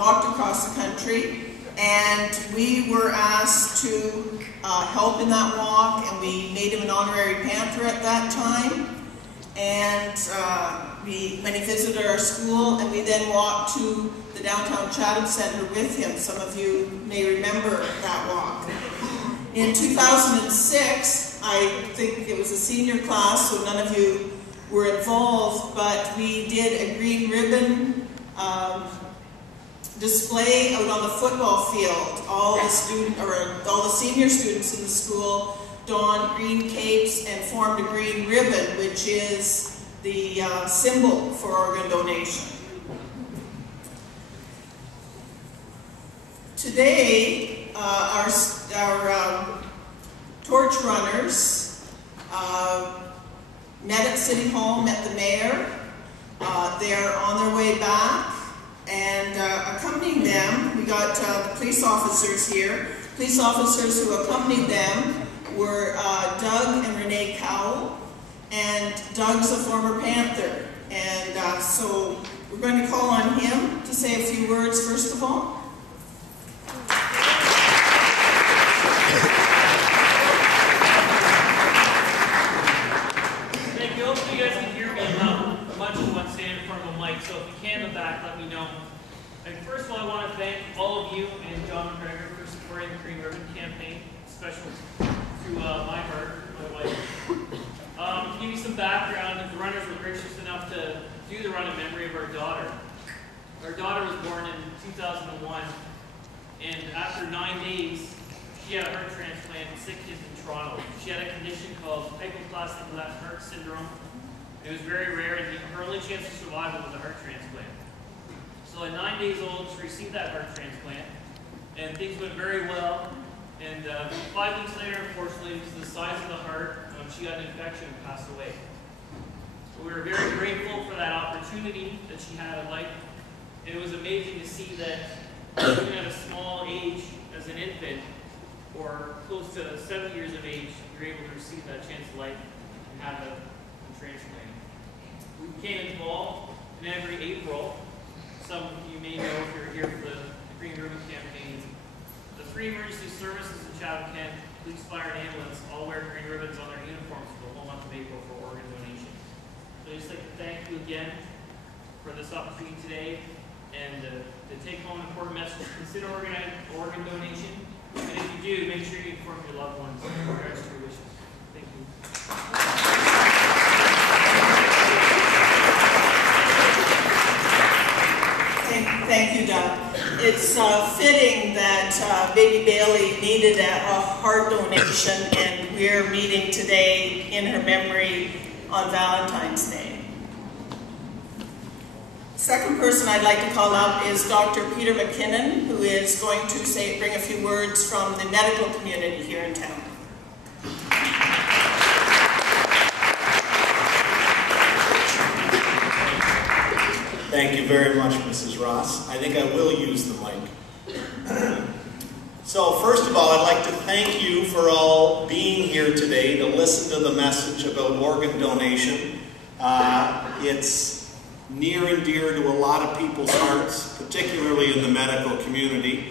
walked across the country, and we were asked to help in that walk, and we made him an honorary Panther at that time. And when he visited our school, and we then walked to the downtown Chatham Center with him. Some of you may remember that walk. In 2006, I think it was a senior class, so none of you were involved, but we did a green ribbon display out on the football field. All the senior students in the school donned green capes and formed a green ribbon, which is the symbol for organ donation. Today, our torch runners met at City Hall, met the mayor. They're on their way back, and accompanying them, we got the police officers here. Police officers who accompanied them were Doug and Renee Cowell, and Doug's a former Panther. And so we're going to call on him to say a few words first of all. Thank you. Hopefully you guys can hear me. I'm not much of one standing in front of a mic, so if you can in the back, let me know. And first of all, I want to thank all of you and John McGregor for supporting the Green Ribbon campaign, especially through my heart, my wife. To give you some background, the runners were gracious enough to do the run in memory of our daughter. Our daughter was born in 2001, and after 9 days, she had a heart transplant in 6 kids in Toronto. She had a condition called hypoplastic left heart syndrome. It was very rare, and her only chance of survival was a heart transplant. So at 9 days old, she received that heart transplant, and things went very well. And 5 weeks later, unfortunately, because of the size of the heart, she got an infection and passed away. So we were very grateful for that opportunity that she had in life. And it was amazing to see that even at a small age, as an infant, or close to 7 years of age, you're able to receive that chance of life and have a transplant. We became involved in every April. Some of you may know if you're here for the Green Ribbon campaign. The 3 emergency services in Chatham, Kent, police, fire, and ambulance all wear green ribbons on their uniforms for the whole month of April for organ donation. So I'd just like to thank you again for this opportunity today, and to take home an important message: consider organ donation, and if you do, make sure you inform your loved ones in regards to your wishes. Thank you. Thank you, Doug. It's fitting that baby Bailey needed a heart donation, and we're meeting today in her memory on Valentine's Day. Second person I'd like to call up is Dr. Peter McKinnon, who is going to bring a few words from the medical community here in town. Thank you very much, Mrs. Ross. I think I will use the mic. So first of all, I'd like to thank you for all being here today to listen to the message about organ donation. It's near and dear to a lot of people's hearts, particularly in the medical community.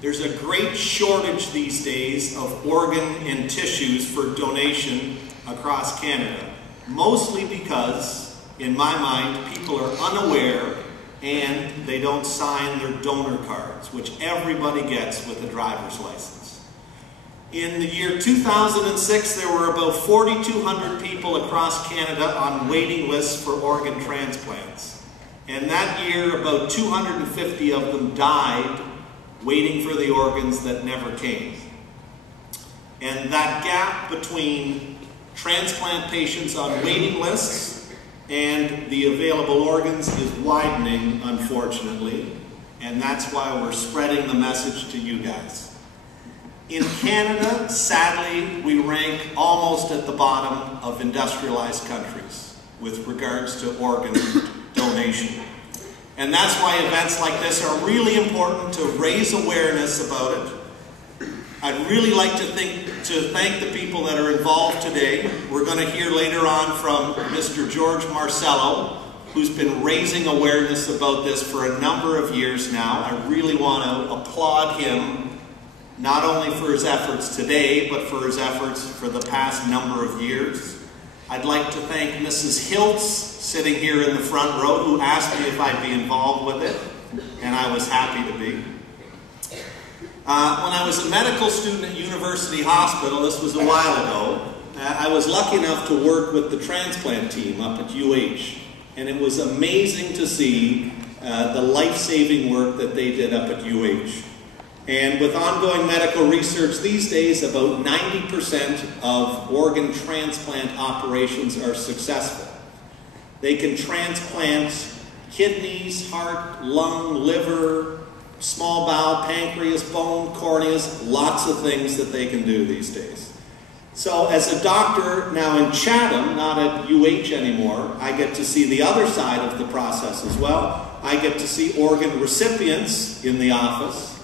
There's a great shortage these days of organ and tissues for donation across Canada, mostly because, in my mind, people are unaware and they don't sign their donor cards, which everybody gets with a driver's license. In the year 2006, there were about 4,200 people across Canada on waiting lists for organ transplants. And that year, about 250 of them died waiting for the organs that never came. And that gap between transplant patients on waiting lists and the available organs is widening, unfortunately, and that's why we're spreading the message to you guys. In Canada, sadly, we rank almost at the bottom of industrialized countries with regards to organ donation. And that's why events like this are really important to raise awareness about it. I'd really like to thank the people that are involved today. We're going to hear later on from Mr. George Marcello, who's been raising awareness about this for a number of years now. I really want to applaud him, not only for his efforts today, but for his efforts for the past number of years. I'd like to thank Mrs. Hiltz, sitting here in the front row, who asked me if I'd be involved with it, and I was happy to be. When I was a medical student at University Hospital, this was a while ago, I was lucky enough to work with the transplant team up at UH. And it was amazing to see the life-saving work that they did up at UH. And with ongoing medical research these days, about 90% of organ transplant operations are successful. They can transplant kidneys, heart, lung, liver, small bowel, pancreas, bone, corneas, lots of things that they can do these days. So as a doctor now in Chatham, not at UH anymore, I get to see the other side of the process as well. I get to see organ recipients in the office,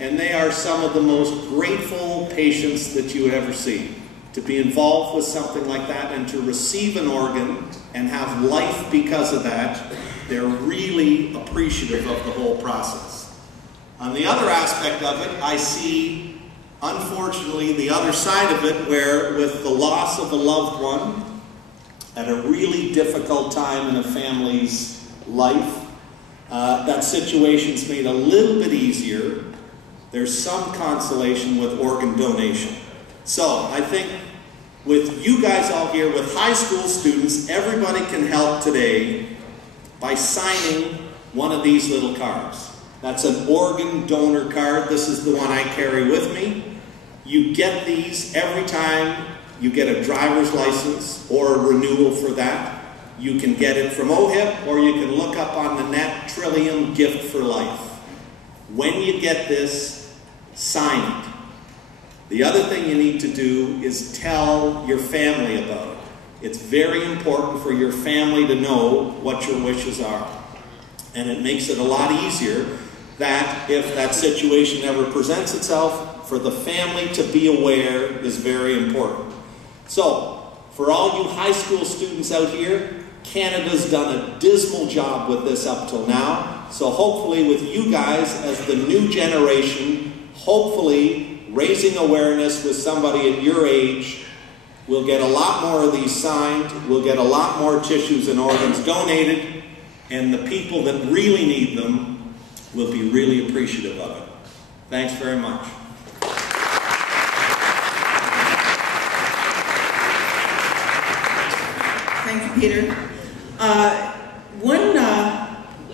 and they are some of the most grateful patients that you would ever see. To be involved with something like that and to receive an organ and have life because of that, they're really appreciative of the whole process. On the other aspect of it, I see, unfortunately, the other side of it, where with the loss of a loved one at a really difficult time in a family's life, that situation's made a little bit easier. There's some consolation with organ donation. So I think with you guys all here, with high school students, everybody can help today by signing one of these little cards. That's an organ donor card. This is the one I carry with me. You get these every time you get a driver's license or a renewal for that. You can get it from OHIP, or you can look up on the net, Trillium Gift for Life. When you get this, sign it. The other thing you need to do is tell your family about it. It's very important for your family to know what your wishes are. And it makes it a lot easier that if that situation ever presents itself, for the family to be aware is very important. So, for all you high school students out here, Canada's done a dismal job with this up till now. So hopefully with you guys as the new generation, hopefully raising awareness with somebody at your age, we'll get a lot more of these signed, we'll get a lot more tissues and organs donated, and the people that really need them will be really appreciative of it. Thanks very much. Thank you, Peter.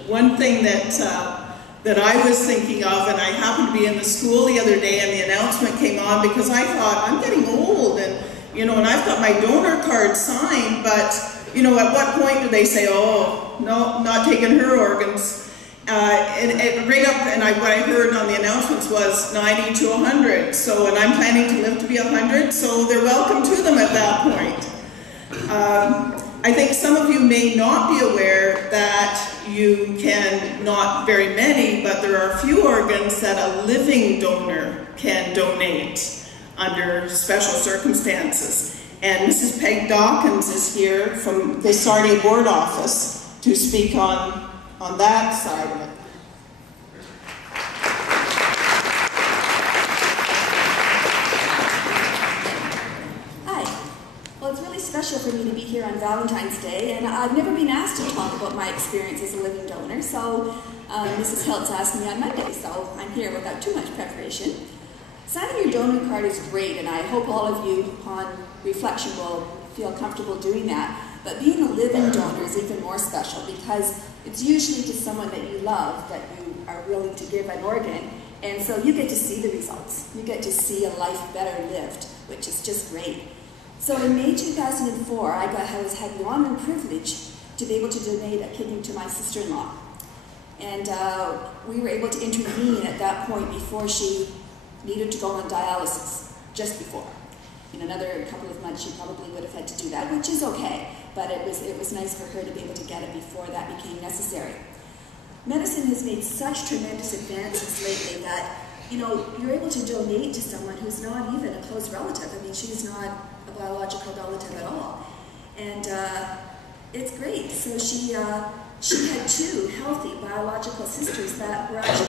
One thing that I was thinking of, and I happened to be in the school the other day, and the announcement came on because I thought, I'm getting old, and and I've got my donor card signed, but at what point do they say, oh, no, not taking her organs? What I heard on the announcements was 90 to 100. So, and I'm planning to live to be 100, so they're welcome to them at that point. I think some of you may not be aware that you can, not very many, but there are a few organs that a living donor can donate under special circumstances. And Mrs. Peg Dawkins is here from the Sarnia Board Office to speak on that side of it. Special for me to be here on Valentine's Day, and I've never been asked to talk about my experience as a living donor, so Mrs. Hiltz asked me on Monday, so I'm here without too much preparation. Signing your donor card is great, and I hope all of you, upon reflection, will feel comfortable doing that, but being a living donor is even more special because it's usually to someone that you love that you are willing to give an organ, and so you get to see the results. You get to see a life better lived, which is just great. So in May 2004, I had the honor and privilege to be able to donate a kidney to my sister-in-law. And we were able to intervene at that point before she needed to go on dialysis, just before. In another couple of months, she probably would have had to do that, which is okay, but it was nice for her to be able to get it before that became necessary. Medicine has made such tremendous advances lately that, you're able to donate to someone who's not even a close relative. I mean, she's not a biological relative at all. And it's great. So she had two healthy biological sisters that were actually